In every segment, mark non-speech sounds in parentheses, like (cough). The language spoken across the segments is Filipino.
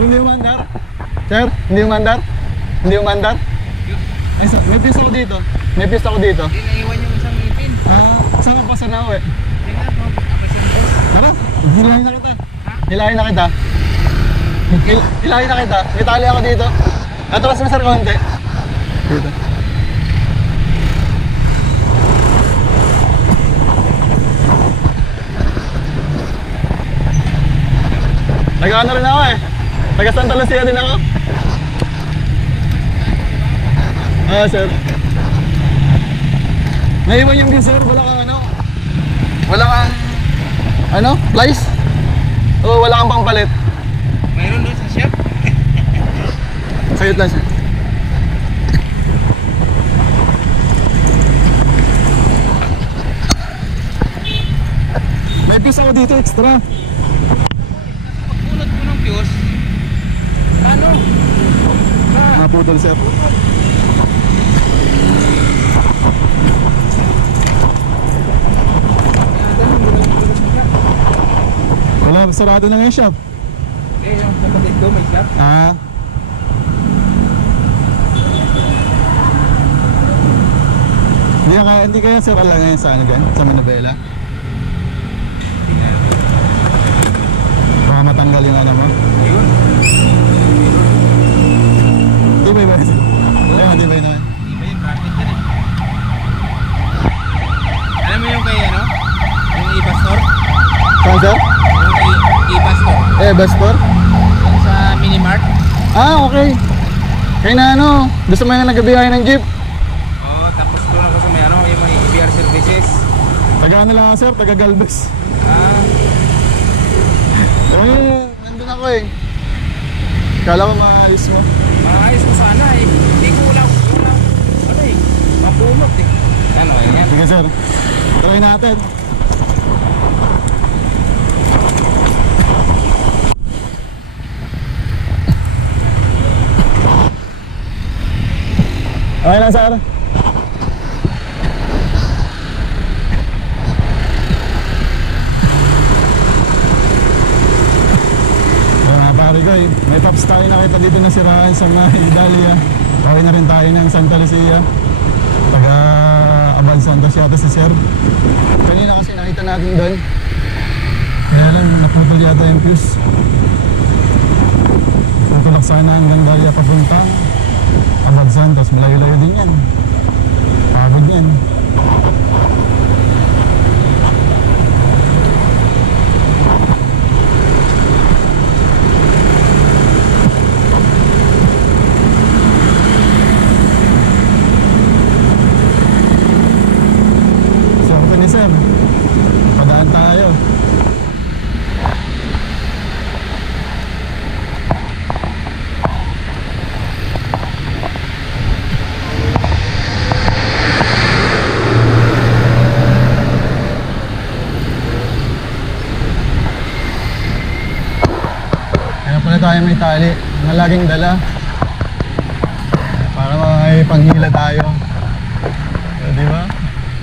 hindi umandar? Sir, hindi umandar? Hindi umandar? Ay, sa- may piso ako dito. May piso ako dito. Hindi, naiwan yung isang ngipin. Ah, saan pa sa mo. Tara, hilahin na kita. Hilahin na kita. Hil- hilahin na kita. May tali ako dito. Atras mo sir konti. Dito. Taga ano rin ako eh. Taga Santa Lucia din ako. Ah, sir. Naiwan yung sir. Wala kang ano. Wala kang ano? Flies? Oo, wala kang pampalit. Mayroon doon sa shop. (laughs) Sayot lang siya. May piece ako dito extra. Pagpulot mo ng fuse, ano? Naputol siya. Wala, sarado na nga yung shop. Eh, yung kapatid ko may shop. Ah. Hindi kaya, hindi kaya sir alam ngayon sa ano dyan? Sa Manobela? Baka matanggal yung ano mo? Yun. Di ba iba? Ayun, di ba yun naman? Iba yung carpet yan eh. Alam mo yung kay ano? Yung e-pastor? Saan sir? Yung e- Eh, Bastor? Yung sa minimart. Ah, okay. Kaya na ano, gusto mo yung nagbiyahe ng jeep? Oo, tapos doon ako sa may ano, yung mga EBR services. Taga ano lang sir, taga Galvez. Ah, Eh, nandun ako eh. Kala ko maayos mo. maayos ko sana eh. Hindi ko wala, wala, ano eh, mapumot eh. Ano, yan. Sige sir, try natin. Okay lang sir. Mga pare ko eh, may tops tayo nakita dito na siraan sa mga Idalia. Okay na rin tayo ng Santa Lucia. Taga Abad Santos yata si Sir. Kanina kasi nakita natin doon. Kaya lang naputol yata yung fuse. Tutulak sana hanggang Dalia papuntang Abad Santos. Malayo-layo din yan. Pagod yan. Swerte ni Sir. Padaan tayo. Kaya pala tayo may tali na laging dala. Para may panghila tayo. So, di ba?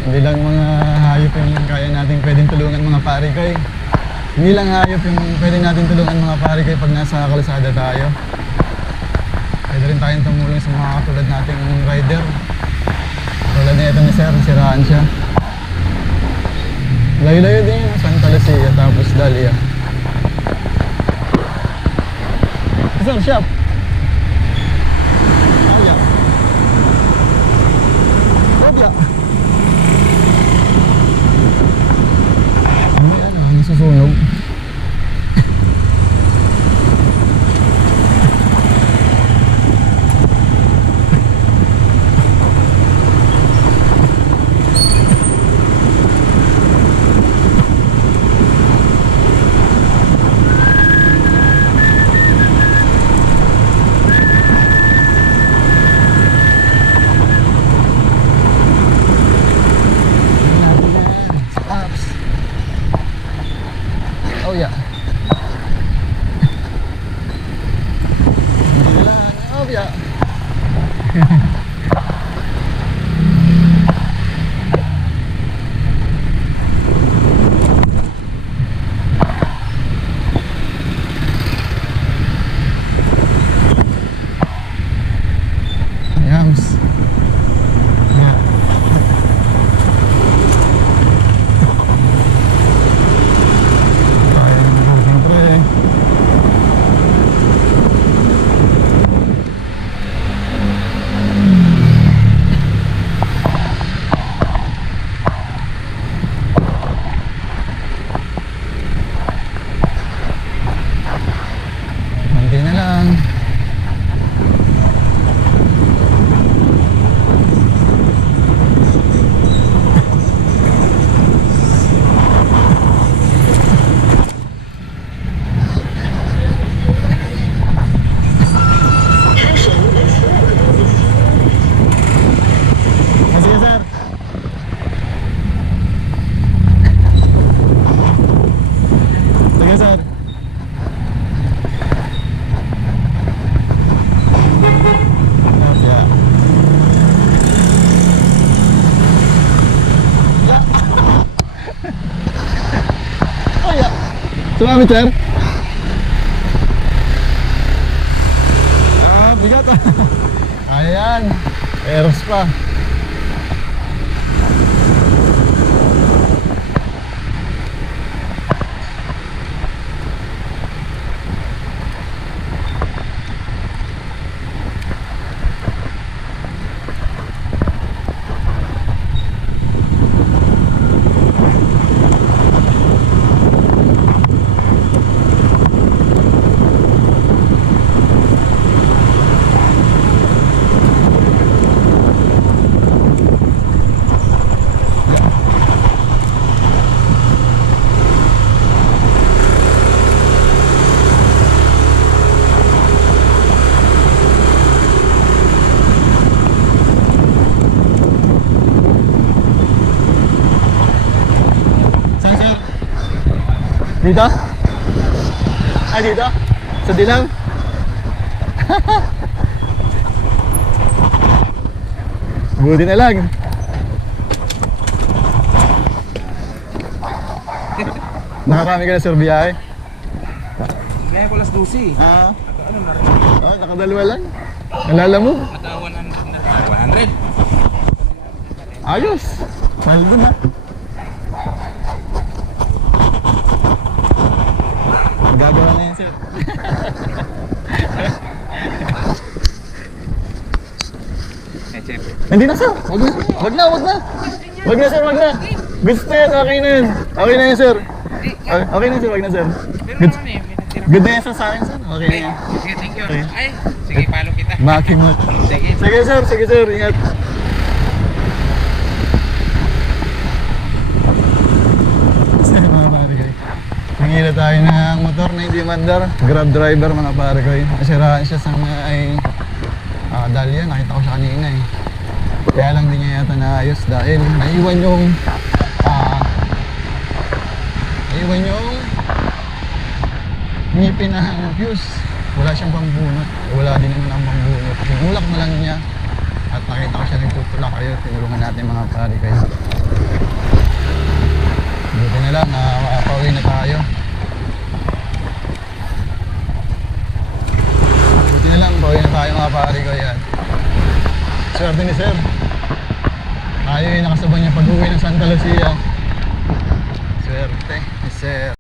Hindi lang mga hayop yung kaya natin pwedeng tulungan mga pare ko eh. Hindi lang hayop yung pwede natin tulungan mga pare ko pag nasa kalsada tayo. Pwede rin tayong tumulong sa mga katulad nating rider. Tulad na ito ni Sir, siraan siya. Layo-layo din yun, Santa Lucia, tapos Dalia. Sir, shop. Sir. Ah, bigat ah. (laughs) Ayan. Eros pa. Saan, sir? Dito? Ah, dito? Sa dilang? (laughs) Buti na lang. (laughs) Nakarami ka na, sir, biyahe? Kaya ko las 12 Ah, Ano na rin? oh, nakadalawa lang. Nalala mo? Naka 100 na rin. 100? Ayos. Mahal dun, ha? Magagawa na yan, sir. Eh. Hindi na, sir. Wag na. Wag na, wag na. Wag na, sir, wag na. Gusto na yan. Okay na yan. Okay na yan, sir. Okay okay na, sir. Wag na, sir. Pero Good, naman eh, may natira. good na yan, sir, sa akin, sir. Okay na Ay, yan. sige, thank you. Okay. Ay, sige, follow kita. Making mo. Sige. Sige, sir. Sige, sir. Ingat. Kasi mga pare koy. Nangila tayo ng motor na hindi mandar. Grab driver mga pare koy. Nasiraan siya sa mga ay ah, Dahlia. Nakita ko siya kanina eh. Kaya lang di niya yata naayos dahil naiwan yung ah naiwan yung ngipin ng fuse. Wala siyang pambunot. Wala din naman ang pambunot. Tinulak na lang niya. At nakita ko siya nagtutulak kayo. Tinulungan natin mga pare kayo. Buti na lang, na tayo. Buti na lang, pauwi na tayo mga pare ko yan. Swerte ni Sir.